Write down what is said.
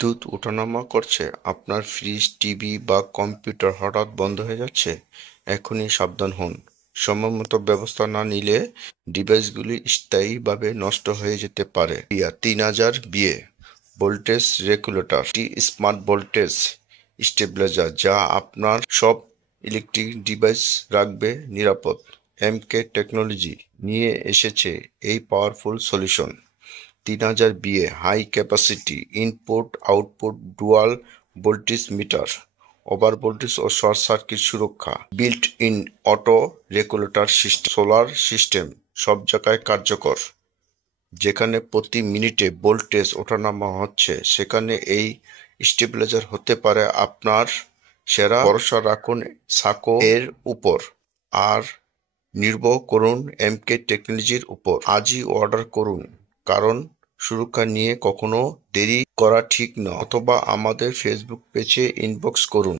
বিদ্যুৎ ওঠানামা করছে, আপনার ফ্রিজ, টিভি বা কম্পিউটার হঠাৎ বন্ধ হয়ে যাচ্ছে, এখনই সাবধান হন। সময়মতো ব্যবস্থা না নিলে ডিভাইসগুলি স্থায়ীভাবে নষ্ট হয়ে যেতে পারে। 3000 বিএ ভোল্টেজ রেগুলেটর, একটি স্মার্ট ভোল্টেজ স্টেবিলাইজার যা আপনার সব ইলেকট্রিক ডিভাইস রাখবে নিরাপদ। এমকে টেকনোলজি নিয়ে এসেছে এই powerful solution. 3000 VA high capacity input output dual voltage meter, over voltage ও শর্ট সার্কিট সুরক্ষা, built in auto regulator system, solar system, সব জায়গায় কার্যকর। যেখানে প্রতি মিনিটে ভোল্টেজ ওঠানামা হচ্ছে, সেখানে এই স্টেবিলাইজার হতে পারে আপনার সেরা। ভরসা রাখুন সাকো এর উপর আর নির্ভর করুন এমকে টেকনোলজির উপর। আজই অর্ডার করুন, কারণ সুরক্ষা নিয়ে কখনো দেরি করা ঠিক নয়। অথবা আমাদের ফেসবুক পেজে ইনবক্স করুন।